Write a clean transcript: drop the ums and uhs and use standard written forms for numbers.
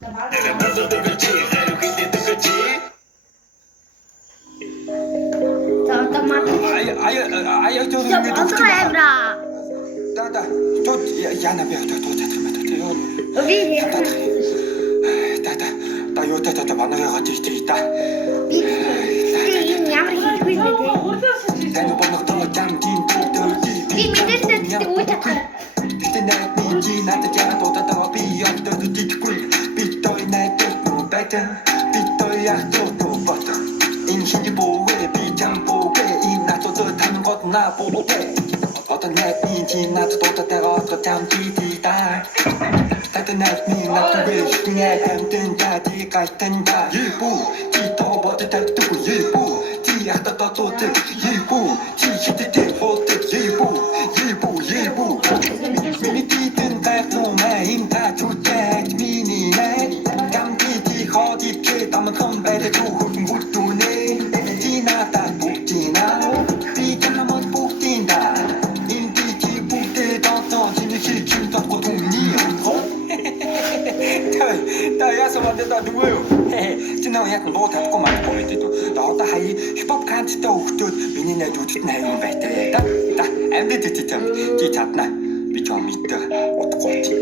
Яна би одоо татах юм байна. Та юу та банаагаа тийтэй та. Би энэ ямар хийхгүй бэ те? Таны боног тоо жам тин тоо. Би мэдээлэлтэй тэгтээ үе чадах. Гэтэ найд минь чи надад яагаад удаа би явдаа тийхгүй. Би той найд нөө байтан. Би той яах тоо бот. Энэ хиний бовэ би жам бовэ энэ натод тань гот на бовэ. Одоо найд минь чи надад удаа жам тий та. Тата найд минь надад вэ хамтэн дади гайтан да. Ебу ти тоо бот татдаг ебу. Ти яхта тоо ебу. Ти хиттэй хоолтой ебу. Миний титэн тайхнуу мэйн та чүтэг миний нэ. Гамти ходи кэ тамхан бэлэ түүхэн бүрдүнэ. Тината бүгдина. Би тамад бүгдинда. Инти бүгдээ донтон чиний чин татгуу түмний онхоо. Та яасан бандаа дүгөө. Чиний яг нуу татахгүй махгүй гэдэг. Одоо хаяа хипхоп канттай өгтөөд миний найдварт нь хаяа байтай. Та амьд ти чадна. Би ч мэдээ утгагүй.